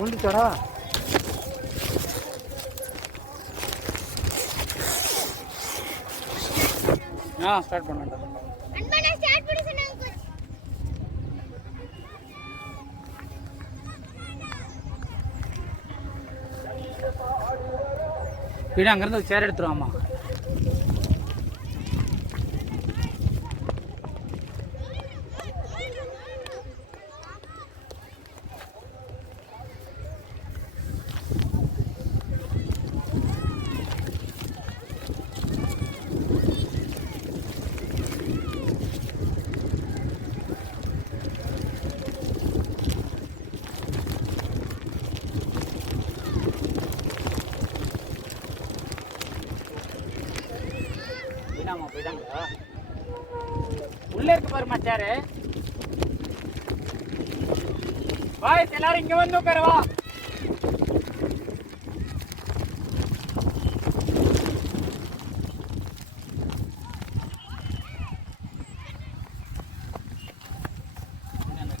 விழுந்துச்சாடா? Start பண்ண பின்னா அங்கேருந்து சேர் எடுத்துருவாம்மா. போயிட்டாங்களா? உள்ள இருக்கு பாருமா சேரு. பாய்ஸ் எல்லாரும் இங்க வந்து உட்காரு வா.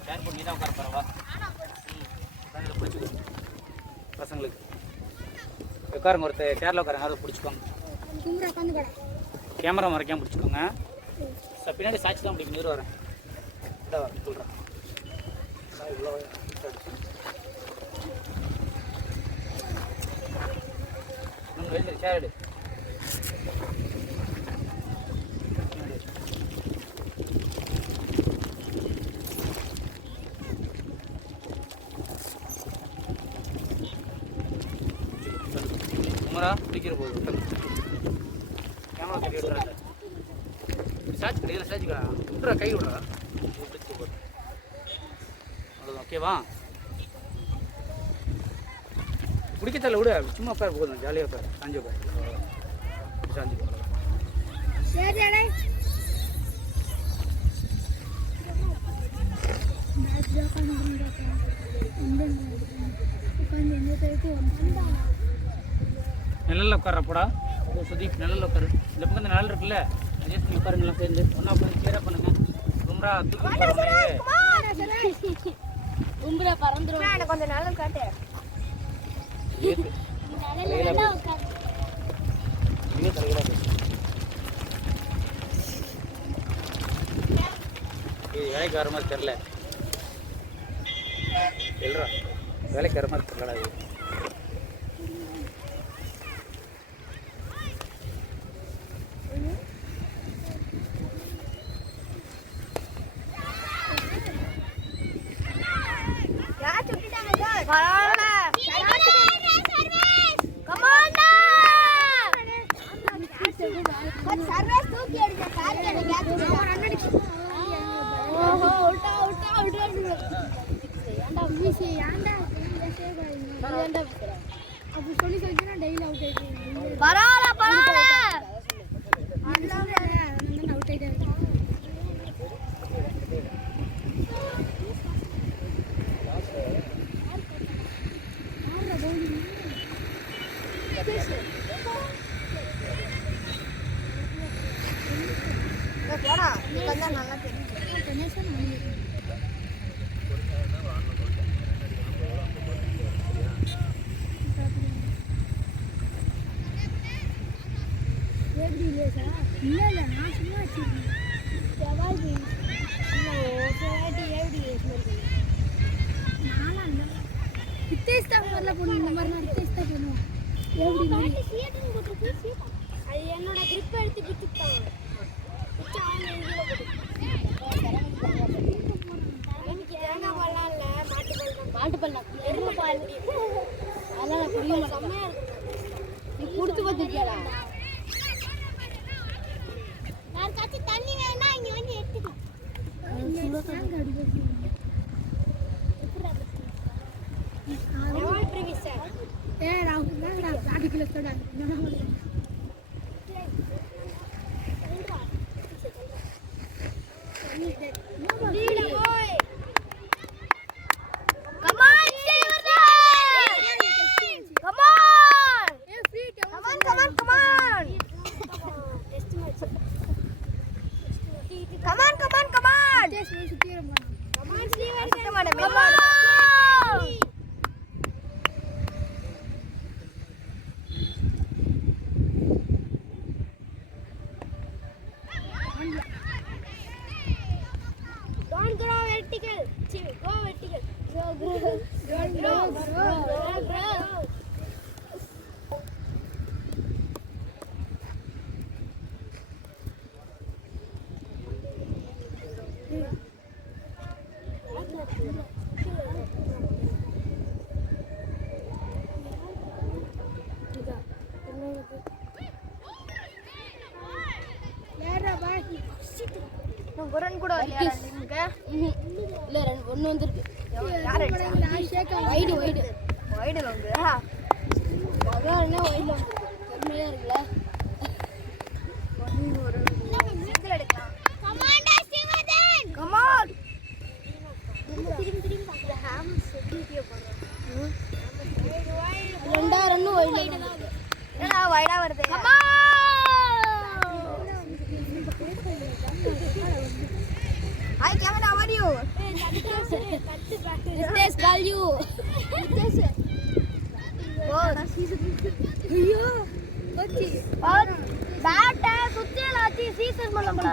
சேர் போட்டு நீதான் உட்கார போற வா. பிடிச்சிக்கோ பசங்களுக்கு. உட்காருங்க, ஒருத்தர் சேர்ல உட்காருங்க, அதை பிடிச்சிக்கோங்க. கேமரா மறைக்காம பிடிச்சிக்கோங்க. பின்னாடி சாட்சி தான் அப்படி நீர் வரேன் சொல்கிறேன். இவ்வளோ வெளியே சேர் எடு. குமரா பிடிக்கிற போது கேமரா கட்டி விடுறாங்க. சாட்சி கிடையாது, சாட்சி கடா விட்றா, கை விட்றா. அவ்வளோதான், ஓகேவா? பிடிக்கத்தல விடு, சும்மா பேர் போதும், ஜாலியாக பேர் சாஞ்சி பேர் சாஞ்சி போகலாம். நிழலில் உட்காரப்படா சுதீப், நிழலில் உட்காரு. இந்த பக்கம் இந்த நிழல் இருக்குல்ல, அட்ஜஸ்ட் பண்ணி உட்காருங்கலாம் சேர்ந்து ஒன்றா உட்காந்து சேர பண்ணுங்க. கும்ரா கும்ரா பறந்துரும். எனக்கு கொஞ்சம் நிழல் காட்டு. வேலைக்கு வர மாதிரி தெரியல, எழுறா வேலைக்கு வர மாதிரி தெரியலடா. இது நல்லா தெரியும். இல்லை நான் சும்மா வச்சுருக்கேன். வித்தேஸ்தா மாதிரிலாம் போடணும். இந்த மாதிரிலாம் வித்தேஸ்தா பண்ணுவோம். அது என்னோட கிரிப் எடுத்து கொடுத்துட்டாங்க. மாட்டுப்பல்லாம் அதெல்லாம் புரியும். செம்மையா இருக்கு. நீ கொடுத்து பார்த்துருக்கியாடா? யாருக்காச்சும் தண்ணி வேணா இங்க வந்து எடுத்துக்கலாம். vertical. Go vertical. Grow. ஒரு ரன் கூட வரலையா டீமுக்கு? இல்ல ஒன்னு வந்திருக்கு. யார் அடிச்சா? வைடு வைடுல வந்து மகாரனா வைடுல வந்திருக்கு. பெருமையா இருக்குல்ல? ஒரு சிங்கிள் எடுக்கலாம். கமாண்டர் சிவதன். கமான். திரும்பி பார்க்கல. ஹாம் செட்டிட்டியே போறோம். ரெண்டா ரன் வைடுல. என்னடா வைடா வருது? Come on. Hi camera, how are you? This call you. ஐயோ ஓச்சி और बैट है सुत्ते लाती सीसर मला मला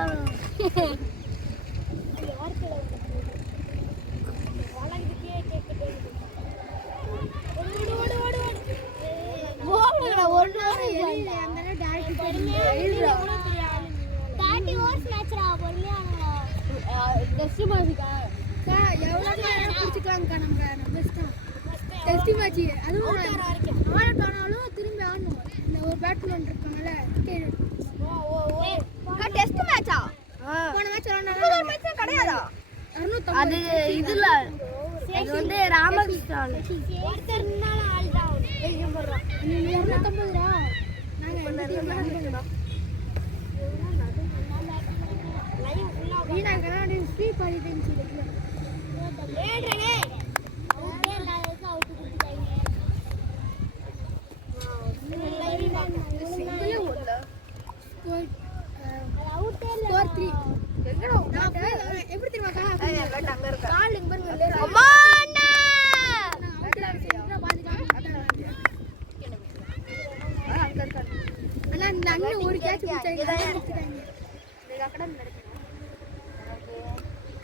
திரும்பி ஆடணும். இந்த ஒரு பேட்ஸ்மேன் இருக்காங்கல்ல டெஸ்ட் மேட்சா போன மேட்ச் மேட்ச் கிடையாதா? 650 அது இதுல அது வந்து ராமகிருஷ்ணன் ஒருத்தர்னால ஆல் டவுன் 250 ரூபா நாங்க இந்த டீம்ல ஆடுறோம். வீணா கனாடி ஸ்ரீ பாலிடென்சி இருக்குல ஏட்றனே அவுட்டே இல்லாதது அவுட் குடுத்துட்டாங்க. சிங்கிள் ஓடல அவுட்டே இல்ல ஸ்கோர் 3 எங்கடா எப்படி தெரியுமா பேட் அங்க இருக்கு. கால் இங்க பாருங்க. கமான் நான் அவுட்ல இருக்கேன் பாத்துக்கலாம். அங்க இருக்கு. அண்ணா இந்த அண்ணன் ஒரு கேட்ச் பிடிச்சாங்க. இந்த அக்கட நடக்குது.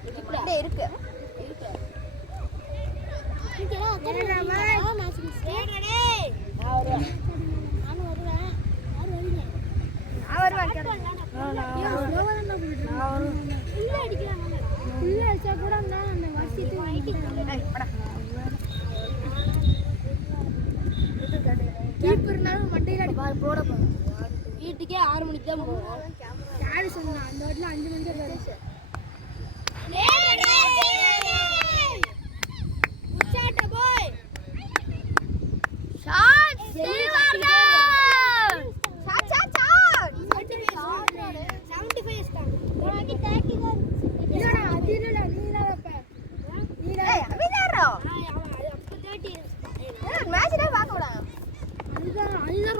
இது இருக்கு. வீட்டுக்கே 6 மணிக்கு தான் போவோம். யாரு சொன்னா அந்த வீட்டுல 5 மணிக்கு வருது.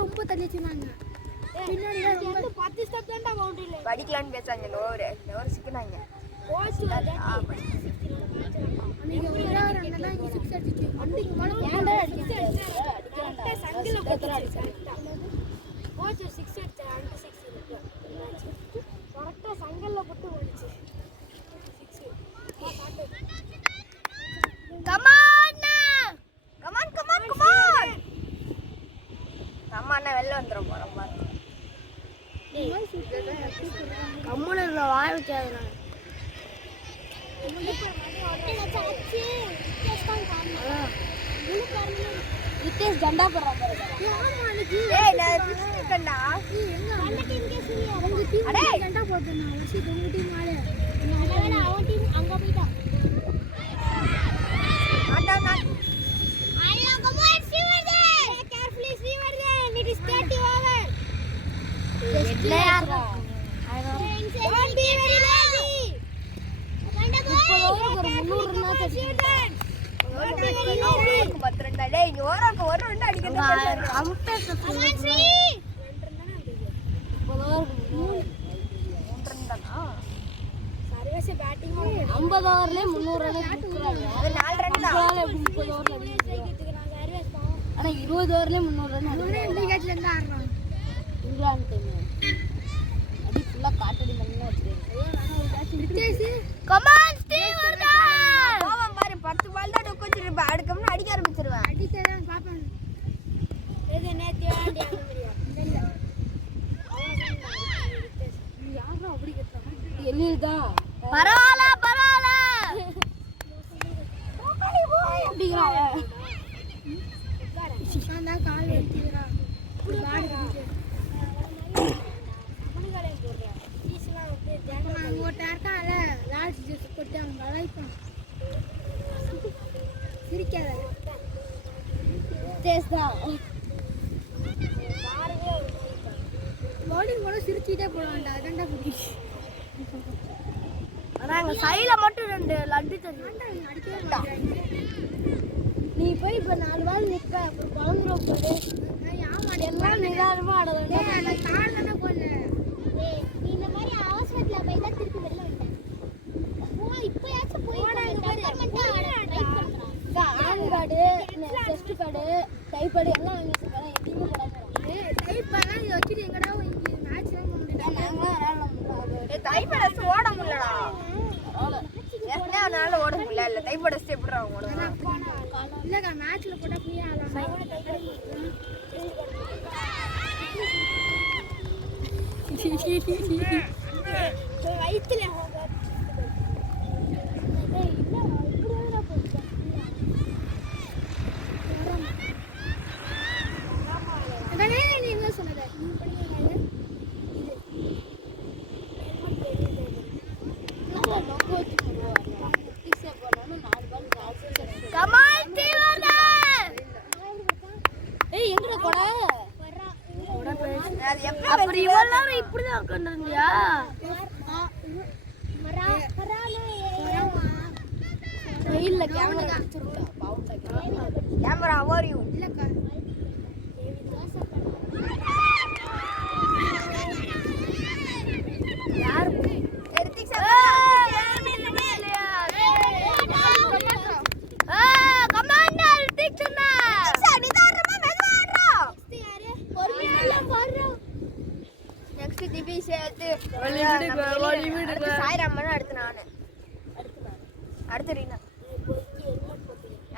ரொம்ப தள்ளி வச்சிருந்தாங்க. பின்னாடி ரொம்ப 10 ஸ்டெப் தான்டா பவுண்டரில படிக்கலான்னு பேசாங்க. நோவர் சிக்கினாங்க. நீங்க ஒரு ரன் தான் இங்க 6 அடிச்சு வண்டிக்கு மேல ஏன்டா அடிச்சு கரெக்ட்டா சங்கில போட்டு அடிச்சா கோச் 6 அடிச்சா அந்த 6 இருக்கு கரெக்ட்டா சங்கில போட்டு ஓடிச்சு 6 come on come on come on come on come on வெளில வந்துரும் போறோம் பாரு. கம்முனு வாய் வச்சாங்க. ரித்தேஷ் கண்டா போறாங்க. ஏய் நான் பிடிச்சிட்டேன்டா. அந்த டீமுக்கே சூர்யா உங்க டீம் கண்டா போடுனா வசி உங்க டீம் ஆளே. அதனால அவன் டீம் அங்க போய்டா. ஆடா ஐயோ come on Srivardhan. Carefully Srivardhan. It is 30 over. எட்ல யாரா? Don't be very lazy. கண்டா போய் ஒரு 300 ரன் ஆச்சு. ஒரு ரெண்டு அடிக்கிறது கமான் ஸ்ரீ. 50 ஓவர்ல 300 ரன் குடுக்குறாங்க. அது 4 ரன் தான். 30 ஓவர்ல ஜெயிக்கிறதுக்கு நாங்க அறிவேஸ்தான். ஆனா 20 ஓவர்ல 300 ரன் அடிச்சாங்க. இந்த கேட்ல இருந்து ஆடுறாங்க. இங்கிலாந்து டீம். அடி ஃபுல்லா காட்டடி மண்ணா வச்சிருக்காங்க. ரித்தேஷ் கமான் ஸ்டீவர்டன் சிரிக்காத பவுலிங் கூட சிரிச்சுட்டே போடுவான்டா அதான்டா பிடிச்சி நாங்க சைடுல மட்டும் 2 லட்டு தருவோம். அடிக்கவே மாட்டாங்க. நீ போய் இப்ப 4 பால் நிக்க அப்புறம் குழம்புறோம் போடு. எல்லாம் நிதானமா ஆடலாம். நான் கால் தானே போனேன். நீ இந்த மாதிரி அவசரத்துல போய் தான் திருப்பி வெளில வந்துட்டேன். இப்பயாச்சும் போய் ஆண்காடு செஸ்ட் கார்டு டைப்பாடு எல்லாம் வாங்கி வச்சிருக்காங்க. எதுவுமே போடாம டைப்பானா இதை வச்சுட்டு எங்கடா மேட்ச் தான் முடியல. தைப்படஸ் ஓட முடியலடா. எத்தனை ஓட முடியல. இல்ல தைப்படஸ் எப்படி ஓடுவாங்க? இல்லக்கா மேட்ச்ல போட்டா ஃப்ரீயா வயிற்றுல நீ என்ன சொன்னது அப்படி இவ்வளவு நேரம் இப்படிதான் உட்காந்துருந்தியா? இல்ல கேமரா கேமரா அவர் யூ இல்லக்கா யார்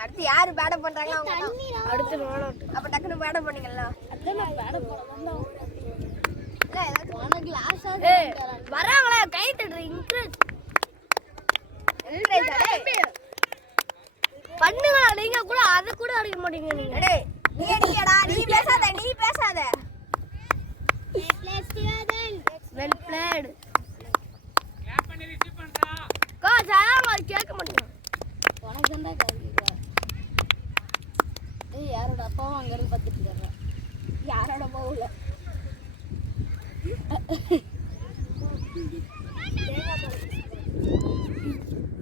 அடுத்து யாரு பேட பண்றாங்க அடுத்து அப்ப டக்குனு பேட பண்ணீங்களா வராங்களா கை தட்டுற பண்ணுங்களா நீங்க கூட அதை கூட அடிக்க மாட்டீங்க நீங்க நீ பேசாத வெல் பிளேட் கோச் அதான் கேட்க மாட்டேங்க உனக்கு தான் கேட்க யாரோட அப்பாவும் அங்க இருந்து பார்த்துட்டு இருக்காங்க யாரோட அப்பாவும் இல்லை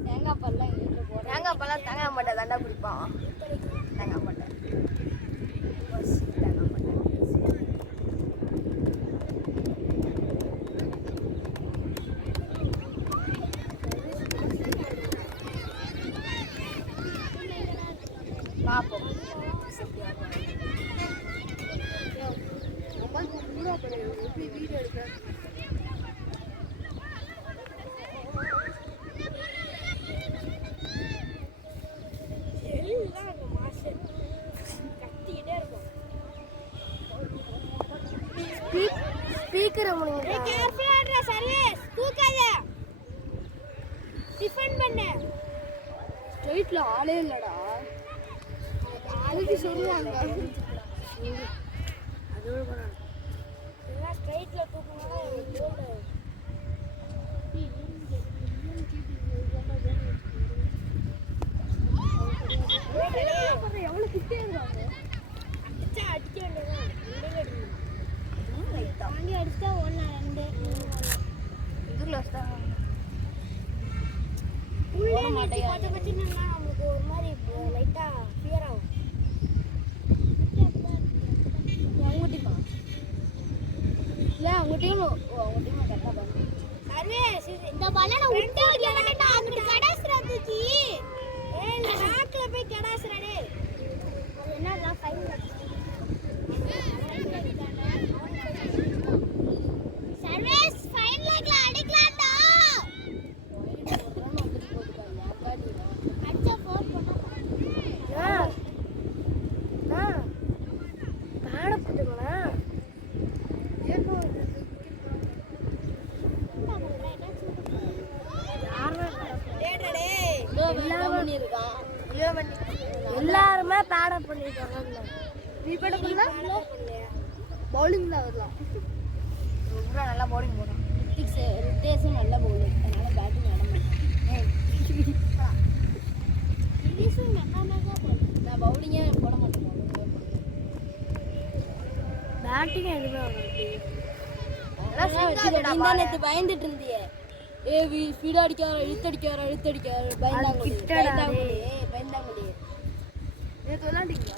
தேங்காய் பால்லாம் வீட்டில் போகிறேன் தேங்காய் பால்லாம் தேங்காய் மாட்டை தாண்டா குடிப்பான் தேங்காய் மாட்டை பாப்போம் வீடியோ எடுக்க ஸ்பீக்கரை முடிங்க சர்வீஸ் தூக்காத டிஃபன் பண்ணு ஸ்ட்ரைட்ல ஆளே இல்லடா அதுக்கு சொல்லுவாங்க அதோட போறாங்க எல்லாம் ஸ்ட்ரைட்ல தூக்குனா எவ்வளவு கிட்டே இருக்காங்க அடிச்சா அடிக்க வேண்டியதான் தாண்டி அடிச்சா 1 2 இதுல உள்ள மாட்டேன் கொஞ்சம் நமக்கு ஒரு மாதிரி லைட்டா ஃபியர் ஆகும் அவங்க டீமா இல்ல அவங்க டீம் கரெக்டா பண்ணு சர்வீஸ் இந்த பால்ல நான் விட்டு வைக்கறேன்டா அங்க கடாஸ்றதுச்சி ஏய் நாக்குல போய் கடாஸ்றடே அது என்னடா ஃபைன் சர்வீஸ் ஃபைன் லைக்ல அடிக்கலாம்டா அடிச்சா 4 போட்டா பாட போட்டுங்களா எல்லாருமே பேட பண்ணிருக்காங்க நீ பேட பண்ணல பவுலிங்ல வரலாம் நல்லா பவுலிங் போடும் ரித்தேஷும் நல்ல பவுலர் அதனால பேட்டிங் ஆட மாட்டேன் பேட்டிங் எதுவுமே அதெல்லாம் நேற்று பயந்துட்டு இருந்தியே ஸ்பீடாக அடிக்கார இழுத்தடிக்கார பயந்தாங்குடி நேற்று விளாண்டிங்களா?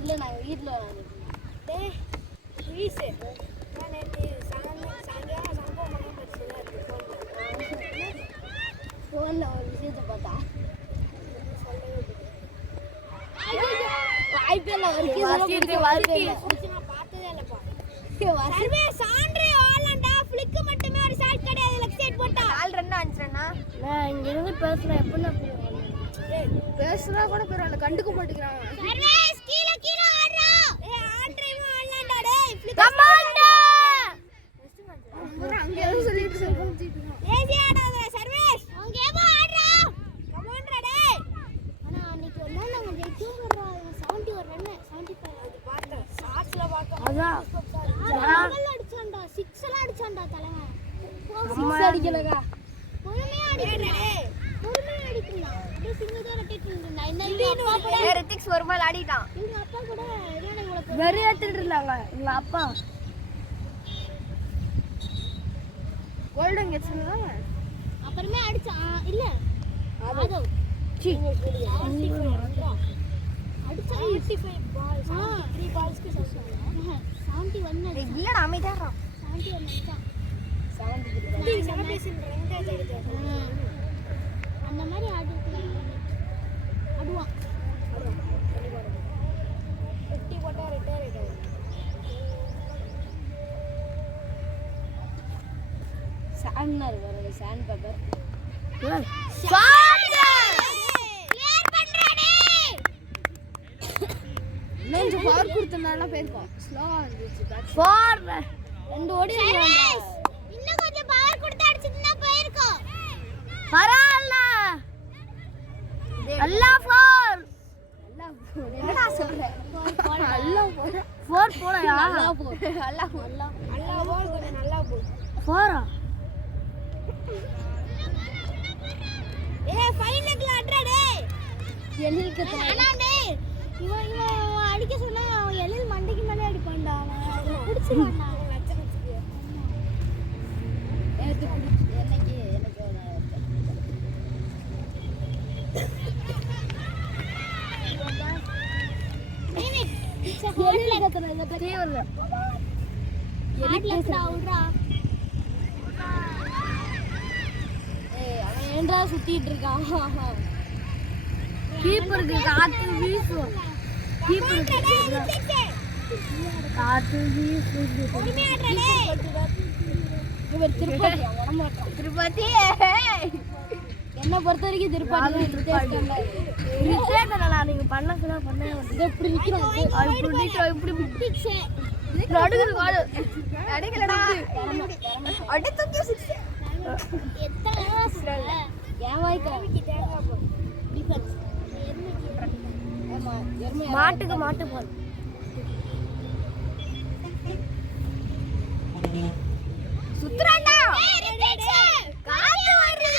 இல்லை நாங்கள் வீட்டில் விளாண்டுருக்கோம். நான் நேற்று சாயங்காலம் சம்பவம் பண்ணி படிச்சுதான் இருக்கு ஃபோனில் ஒரு விஷயத்தை பார்த்தா வாய்ப்பே இல்லை வாய்ப்பே இல்லை நான் பார்த்ததே இல்லைப்பா. சர்வே சாண்ட்ரே ஆலண்டா ஃபிளிக் மட்டுமே ஒரு ஷாட் கிடையாது. லெஃப்ட் சைடு போட்டா 4 ரன் 5 ரன்னா? நான் இங்கிருந்து பேசுகிறேன் எப்படின்னா பேசுனா கூட பரவாயில்ல, கண்டுக்க மாட்டேங்கிறாங்க. சர்வேஸ் கீழ ஆடுறா. ஆண்ட்ரேவும் ஆலண்டா டேய் ஃபிளிக் அங்க ஏதோ சொல்லிட்டு ஏசி ஆடாத சர்வேஸ். அவங்க ஏமா ஆடுறா. கம் ஆன் டேய். ஆனா அன்னைக்கு ஒரு நாள் நாங்கள் ஜெயிச்சோம் போடுறா 71 ரன் 75 அது பார்த்தேன் ஷாட்ஸ்ல பார்த்தேன். அதான் அடிச்சான்டா 6 எல்லாம் அடிச்சான்டா தலைவன். 6 அடிக்கலக்கா பொறுமையா அடிக்கிறான். பொறுமையா அடிக்கிறான். அப்படியே சிங்கதா கட்டிட்டு இருந்தான். என்ன அப்பா கூட ரித்திக்ஸ் ஒரு மேல் ஆடிட்டான். இவங்க அப்பா கூட என்ன உங்களுக்கு வெறி ஏற்றிட்டு இருந்தாங்க எங்க அப்பா. கோல்டன் கெட்ஸ் தானே? அப்புறமே அடிச்சான். இல்ல ஆதவ் சி அடிச்சா 85 பால்ஸ் 3 பால்ஸ்க்கு சொல்றாங்க. 71 இல்லடா அமைதியாடா. 71 அடிச்சான். 73 செலிப்ரேஷன் ரெண்டாவது அடிச்சான். அந்த மாதிரி ஆடுவான். 50 போட்டா ரிட்டையர் ஆயிட்டான். சாண்ட்னர் வர சாண்ட் பேப்பர் கிளியர் பண்றானே. இன்னும் ஃபார் கொடுத்தனால போயிருக்கோம். ஸ்லோவா இருந்துச்சு பேட். 4 2 ஓடி இன்னும் கொஞ்சம் பவர் கொடுத்து அடிச்சிட்டா போயிருக்கும். பரவாயில்ல நல்லா 4 என்னடா சொல்ற? நல்லா 4 போலையா நல்லா போ. நல்லா போல் கொஞ்சம் நல்லா போ. 4 ஏய் ஃபைனல்ல அட்ரா டேய். எல்லுக்கு ஆனா டேய் இவன் அடிக்க சொன்னா அவன் எல்லில் மண்டைக்கு மேலே அடிப்பான்டா. அவன் புடிச்சிடுவான்டா. அவன் வச்சதுக்கு எனக்கு இட்ஸ் a hot luck. கத்துறத பத்தி வரல Hot luck டா விட்றா. ஏய் அவன் ஏன்டா சுத்திட்டு இருக்கான். கீப்பருக்கு காத்து வீசும். கீப்பருக்கு காத்து வீசும். பொறுமையா ஆடுறா டேய். இவர் திருப்பதி வரமாட்டான். திருப்பதி என்ன பொறுத்த வரைக்கும் திருப்பதி நீங்க பண்ணலாம் பண்ண இப்படி நிக்கிறோம். இப்படி பிக்ஸ் நடுகுது காடு. அடிக்கலடா. அடி தூக்கி 6. எத்தனை ரன் ஏன் வாய்க்கா தேங்காய் போ. டிஃபென்ஸ் மாட்டுக்கு மாட்டு போல் சுத்துறான்டா. ஏய் ரித்திக்ஸ் காத்து வருது.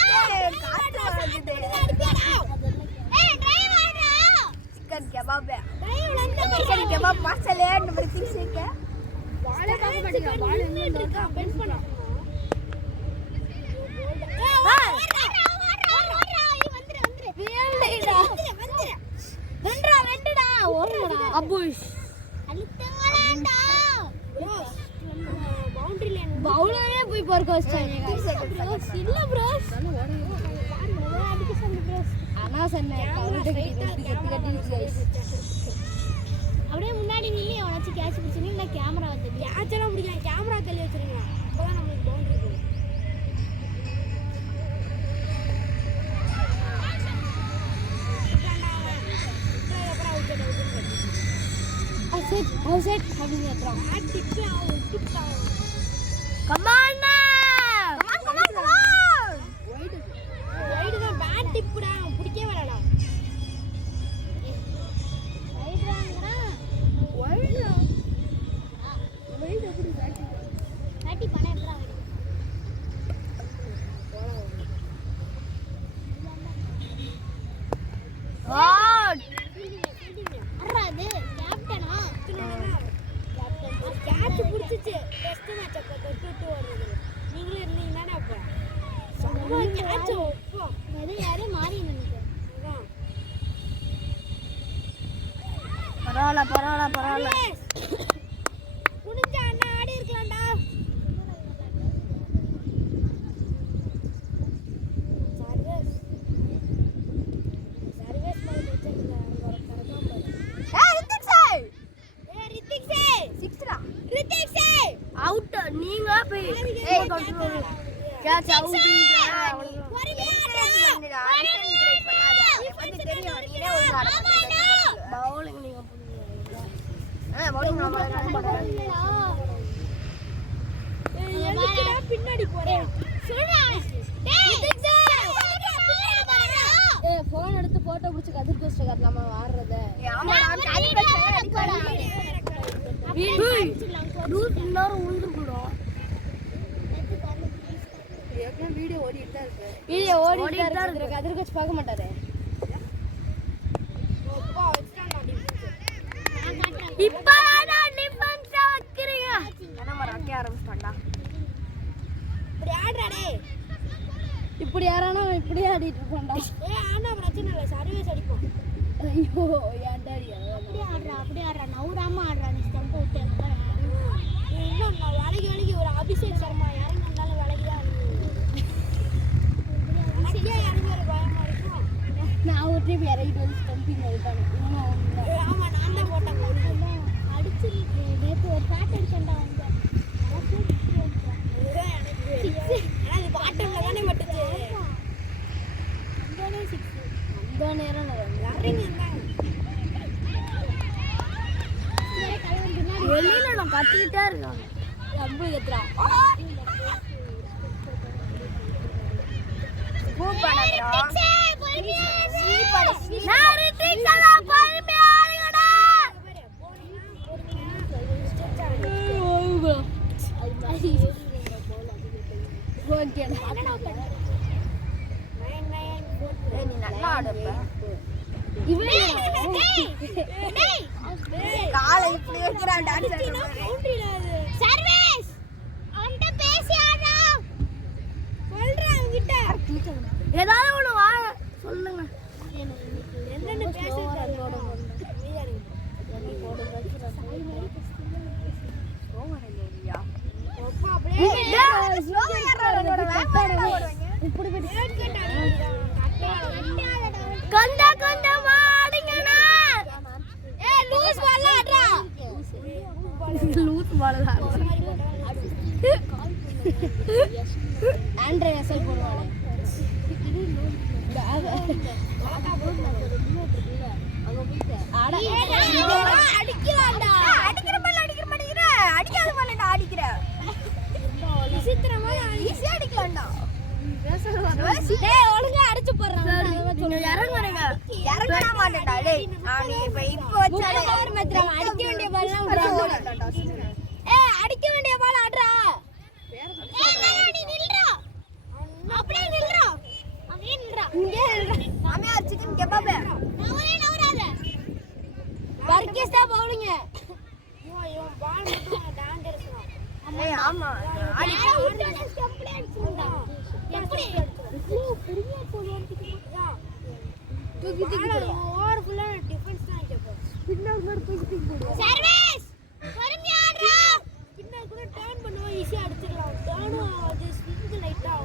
காத்து வருது. ஏய் டிரைவ் ஆடுறா. Chicken kebab. டிரைவ் வந்து சிக்கன் கபாப் மசாலா நம்பர் 6 இருக்கு. பாலே பார்க்க மாட்டீங்க. பால் எங்க இருக்கா? பென்ஸ் பண்ணு. அபுஷ் பவுலரே போய் பார்க்க வச்சாங்க. இல்ல ப்ரோஸ் ஆனா சொன்னேன் அப்படியே முன்னாடி நின்று அவனாச்சும் கேட்ச் பிடிச்சிருந்தீங்க. இல்லை கேமரா வந்து கேட்செல்லாம் பிடிக்கலாம். கேமரா தள்ளி வச்சிருங்க. அப்போதான் நம்மளுக்கு பவுண்டரி போகும். அவுட் அப்படின்னு சொல்றான். பேட் டிப்புடா பிடிக்கவே வரடா. பேட்டி பண்ண எப்படா அது கேப்டனா கேப்டன் கேட்ச் அடிச்சிச்சு டெஸ்ட் மேட்ச் அப்ப தொட்டு வருது நீங்களே இருந்தீங்கன்னா அப்ப சும்மா கேட்ச் அப்போ யாரே மாறி நினைக்கிறேன் பரவாயில்ல குனிஞ்ச அண்ணா ஆடி இருக்கலாம்டா சர்வீஸ் மாதிரி வெச்சிருக்கல அங்க கரெக்டா அவுட் நீங்க போய் கேட்ச் அவுட் பவுலிங் நீங்க பின்னாடி போறேன் போன் எடுத்து போட்டோ பிடிச்சி கதிர் கோஸ்ட் காட்டலாமா ஆடுறத இன்னொரு உழுந்துருக்கூடும் வீடியோ ஓடிட்டு தான் இருக்கு கதிர் கோஸ்ட் பார்க்க மாட்டாரு இப்ப டிஃபென்ஸ் வைக்கிறீங்க நம்ம ரக்கே ஆரம்பிச்சிட்டோம்டா இப்படி ஆடுறாடே இப்படி யாரானா இப்படியே ஆடிட்டு இருப்பான்டா ஆனா பிரச்சனை இல்லை சர்வீஸ் அடிப்போம் ஐயோ ஏன்டா அப்படியே ஆடுறா நவுறாம ஆடுறா நீ ஸ்டம்ப் விட்டு இன்னும் நான் வளைகி ஒரு அபிஷேக் சர்மா இறங்கி வந்தாலும் வளைகிதான் எனக்கே இறங்கி ஒரு பயமா இருக்கும் நான் ஒரு ட்ரிப் இறங்கிட்டு வந்து ஸ்டம்பிங் விட்டானு ஆமா நான் தான் போட்டேன் அடிச்சு நேற்று ஒரு ஷாட் அடிச்சேன்டா வந்து எனக்கு பாட்டம்ல தானே மட்டுச்சு அந்த நேரம் இறங்கி இருந்தாங்க வெளியில நான் கத்திக்கிட்டே இருக்கான் ரொம்ப கத்துறா காலை இப்படி வைக்கிறான் டான்ஸ் சர்வீஸ் அவன்கிட்ட பேசி ஆடுறா சொல்றேன் அவன்கிட்ட ஏதாவது ஒண்ணு வா சொல்லுங்க என்னன்னு பேசுறது கண்டா கண்டா மாடுங்கண்ணா ஏய் லூஸ் பால் ஆடுறா லூஸ் பால் ஆண்ட்ரே எஸ்எல் போடுவானே அடிக்கலாம்டா அடிக்கிற பால் அடிக்கிற மாட்டேங்கிற அடிக்காத பால் என்ன அடிக்கிற விசித்திரமா ஈஸியா அடிக்கலாம்டா டேய் ஒழுங்கா அடிச்சு போடுறாங்க இறங்குறேங்க இறங்கட மாட்டேன்டா டேய் நான் இப்ப வச்சாலே ஒரு மெத்ராங்க அடிக்க வேண்டிய பால்லாம் விடுறாங்க ஏய் அடிக்க வேண்டிய பால் ஆடுறா ஏய் நீ நில்றா அப்படியே நில்றா அப்படியே நில்றா இங்கே மாமியா சிக்கன் கெபாப் நவராத வர்க்கீஸ் தான் பவுலிங்க ஐயோ பால் மட்டும் டாங்கர்ஸ் ஏய் ஆமா ஆடி விட்டனே ஸ்டெப்ல அடிச்சுடா எப்படி பெரிய போடுறதுக்கு தூக்கி ஓவர் ஃபுல்லா டிஃபென்ஸ் தான் கேப்ப பின்னாடி ஒரு தூக்கி போடு சர்வீஸ் பொறுமையா ஆடுறா பின்னாடி கூட டர்ன் பண்ணுவா ஈஸியா அடிச்சிடலாம் டர்னும் அது ஸ்விங் லைட்டா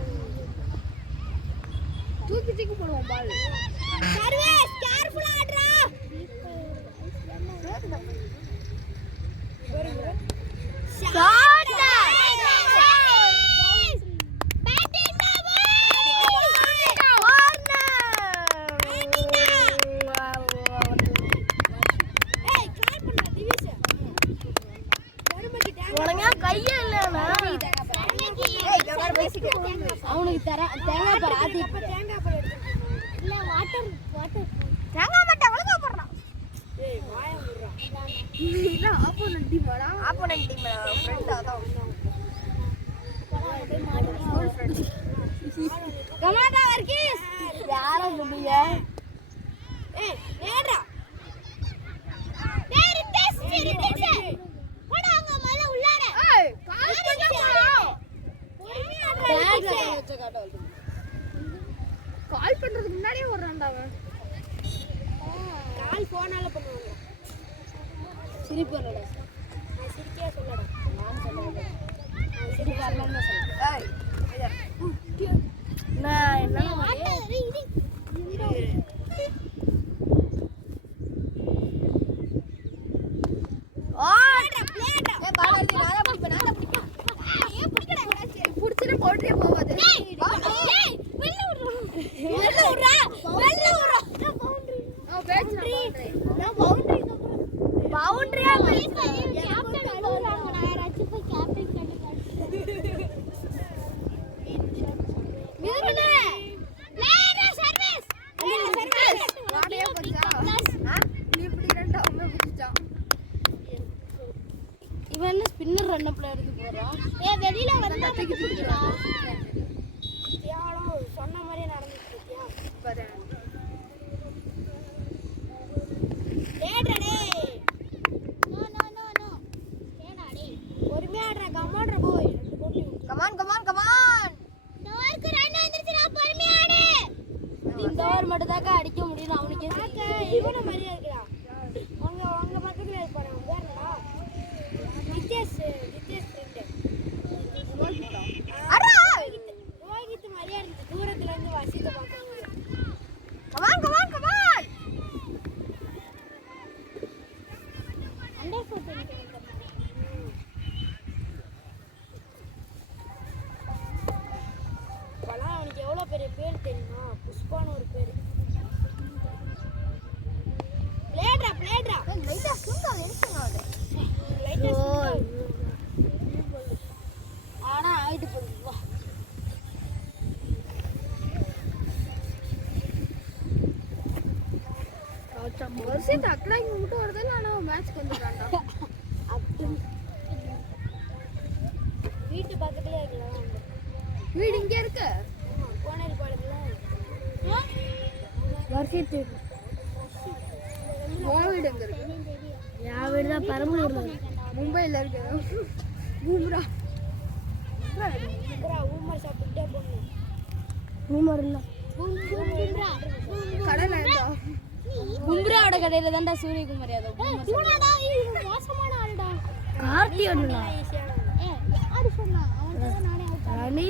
தூக்கி போடுவோம் பால் சர்வீஸ் கேர்ஃபுல்லா ஆடுறா ஷாட் பேட்டிங் ஏய் கிளாப் பண்ணு டிவிஸ் கருமதி உனங்க கையே இல்லனா ஏய் கவர பேசிக்க அவனுக்கு தேங்காய் பால் ஆத்தி தேங்காய் பால் எடுத்து இல்ல வாட்டர் தேங்காய் மட்டை ஒழுங்கா போடுறான் ஏய் வாய முறா இல்ல ஆப்போனன்ட் டீமாடா ஆப்போனன்ட் டீம் ஃப்ரெண்ட் அதான் கமாண்டா வர்க்கீஸ் யாரா சொல்றீங்க ஏய் ஏடா டேய் ரித்தேஷ் போடா அங்க மேல உள்ளார கால் போனால பண்ணுவாங்க. சிரிப்பு வரலடா. நான் சிரிக்கவே சொல்லடா. நான் சொல்லல. சிரிப்பு வரலன்னு சொல்றேன். ஏய் இத நான் என்ன இவன் என்ன ஸ்பின்னர் ரன் அப்ல இருந்து போறான். வெளியில வந்தா தியானம் சொன்ன மாதிரியே நடந்துச்சு. பொறுமையா ஆடுற கமாடுற போய் கமான் இந்த ஓவர் மட்டும் தாக்க அடிக்க முடியல அவனுக்கே. இவன மாதிரியே இருக்கலாம். உங்க பக்கத்துல இருப்பாரு உதாரணா நித்யேஷ் ஃப்ரெண்ட் ரோஹித் மாதிரியே இருந்துச்சு. தூரத்துல இருந்து வசித்த பார்க்கும்போது கமான் அண்டர் 14 இப்பெல்லாம் அவனுக்கு எவ்வளோ பெரிய பேர் தெரியுமா? புஷ்பான்னு ஒரு பேர். பிளேட்ரா லைட்டா சுங்க எடுத்துங்க அது லைட்டா ஆனா ஆயிட்டு போகுது. வா வருஷத்து அக்கடா இங்க மட்டும் வருது. நான் மேட்ச்க்கு வந்துட்டான்டா. வீட்டு பக்கத்துலயே இருக்கலாம். வீடு இங்க இருக்கு. கோனேரி பாலத்துல வர்ஷத்து உன் வீடு எங்க இருக்கு? என் வீடு தான் பெரம்பலூர்ல இருக்கு. மும்பைல இருக்கு. பூம்ரா ஊமர் சாப்பிட்டுட்டே போகணும். ரூமர் இல்ல. கடை இருக்கா? பும்ராவோட கடையில தான்டா சூரியகுமார் யாதவ். மோசமான ஆளுடா. கார்த்தி ஒண்ணுடா. யாரு சொன்னா? அவன்கிட்ட நானே ராணி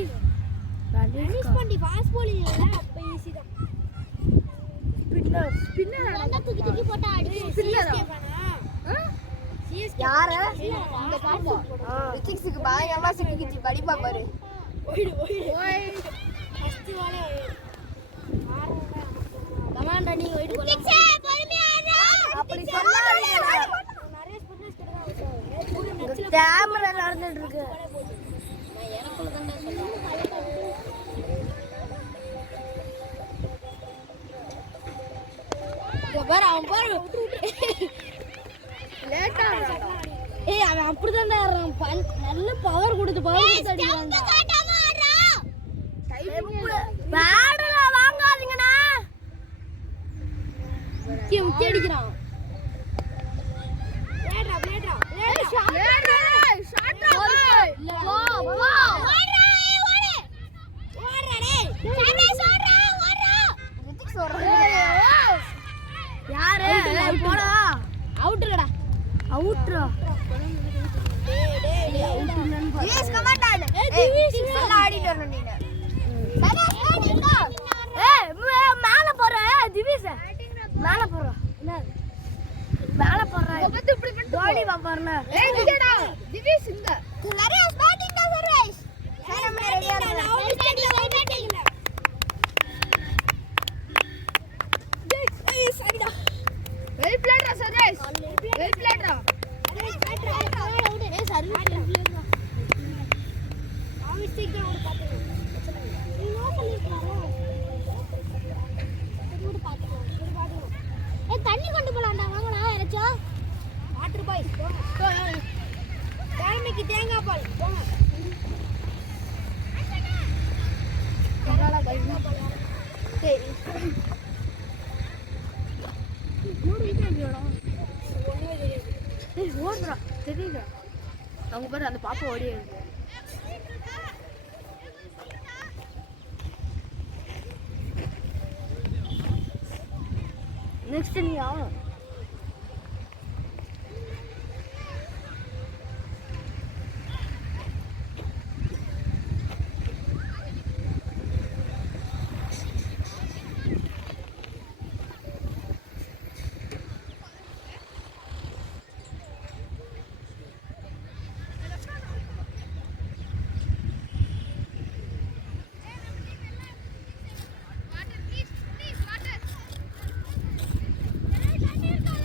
ரனிஷ் பண்ணி ஃபாஸ்ட் bowling இல்ல அப்ப ஈஸி தான். ஸ்பின்னர் அந்த தூக்கி போட்டா அடி. சிஎஸ்கே பண்ணா. சிஎஸ்கே யாரு? இந்த பாப்பா. விக்கிக்ஸ்க்கு பயங்கரமா சிக்கிக்கிச்சு படிப்பா பாரு. ஓய் ஃபர்ஸ்ட் வாலே ஆறோட கமாண்டா நீங்க வெயிட் பண்ணு. பொறுமையா ஆடுடா. அப்படி சொல்லாதீங்க. நிறைய ஸ்பின்னர்ஸ் கிட்ட தான் கேமரா நடந்துட்டு இருக்கு. நான் எனக்குள்ள தான்டா சொல்றேன். பாரு அவன் பாரு லேட்டா ஏய் அவன் அப்படிதான்டா ஆடுறான். நல்ல பவர் கொடுத்து அடிக்கிறான்டா. பேடல வாங்காதீங்கடா. முக்கிய அடிக்கிறான். பிளேட்ரா இல்ல வா வா ஓடுறா டேய் சர்வீஸ் ஓடுறா விக்கிக்ஸ் வர்றாங்க. யாரு போடா. அவுட் இல்லடா. அவுட்ரா. திவேஷ் கமாண்ட் ஆடு. திவேஷ் நல்லா ஆடிட்டு வரணும் நீங்க. சரி ஆடிடா. ஏய் மேல போற திவேஷ். மேல போற. என்ன? மேல போற. தோனி பாப்பார்ல. ஏய் இங்கடா. திவேஷ் இங்க. நிறைய ஸ்டார்டிங் தான் சர்வீஸ் சரி நம்ம ரெடியா இருக்கோம். வெல் பிளேட்ரா சர்வேஸ். வெல் பிளேட்ரா. தண்ணி கொண்டு போலாம்டா வாங்கடா யாராச்சும் வாட்டர் பாய்ஸ் கிழமைக்கு தேங்காய் பால் போங்க ஓடுறா தெரியுதா? அவங்க பாரு அந்த பாப்பா ஓடி இருக்கு. நெக்ஸ்ட் நீ ஆ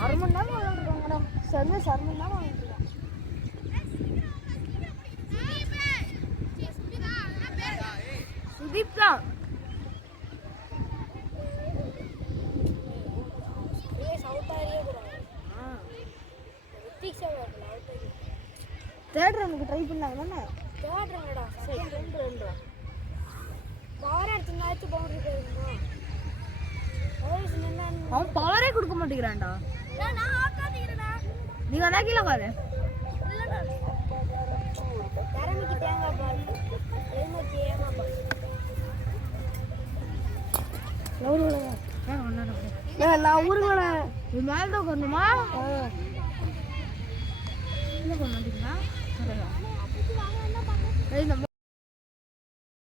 சர்மன் தான் விளையாடுறாங்கடா. சர்மன் தான் விளையாடுறாங்க. சுதீப் தான். தேர்ட் ரவுண்டுக்கு ட்ரை பண்ணாங்க தானே? தேர்ட் ரவுண்டா? செகண்ட் ரவுண்டா? பவர் எடுத்துனாச்சு பவுண்டரி போயிருந்தா. அவன் பவரே கொடுக்க மாட்டேங்கிறான்டா. நான் ஆக்காதீங்கடா. நீங்க அதான் கீழே பாரு. இல்லடா. தரமிக்கு தேங்காய் பால். ஏமாச்சி ஏமா பால். நான் ஊருங்கள மேல தான் வரணுமா? இல்லை பண்ண மாட்டீங்களா?